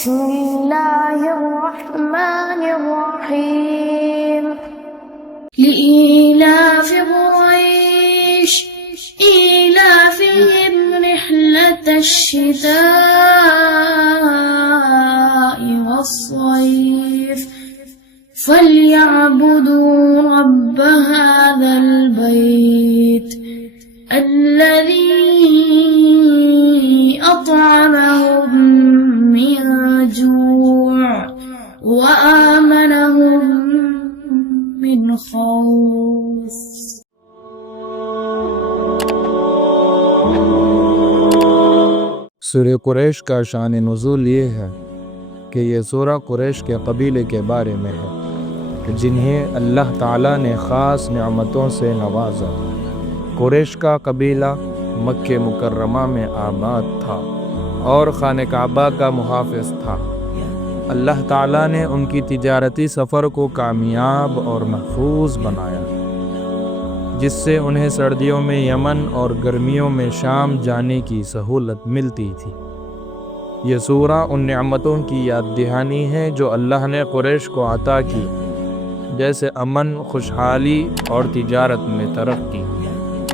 बिस्मिल्लाहिर्रहमानिर्रहीम लिईलाफि कुरैश ईलाफिहिम रिह्लतश शिताइ वस्सैफ फल्यअबुदू रब्ब हाज़ल बैत अल्लज़ी अतअमहुम मिन जूअ व आमनहुम मिन खौफ। सूरह कुरैश का शान नुज़ूल ये है कि ये सूरह कुरैश के कबीले के बारे में है कि जिन्हें अल्लाह ताला ने ख़ास नेमतों से नवाजा। कुरैश का कबीला मक्के मुकर्रमा में आबाद था और खाने काबा का मुहाफ़िज़ था। अल्लाह ताला ने उनकी तिजारती सफ़र को कामयाब और महफूज बनाया, जिससे उन्हें सर्दियों में यमन और गर्मियों में शाम जाने की सहूलत मिलती थी। ये सूरा उन नेमतों की याद दहानी है जो अल्लाह ने कुरैश को अता की, जैसे अमन, खुशहाली और तिजारत में तरक्की।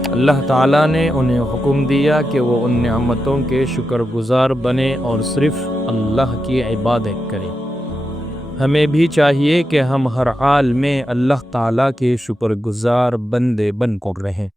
अल्लाह ताला ने उन्हें हुक्म दिया कि वो उन नेमतों के शुक्रगुजार बने और सिर्फ़ अल्लाह की इबादत करें। हमें भी चाहिए कि हम हर हाल में अल्लाह ताला के शुक्रगुजार बंदे बनकर रहें।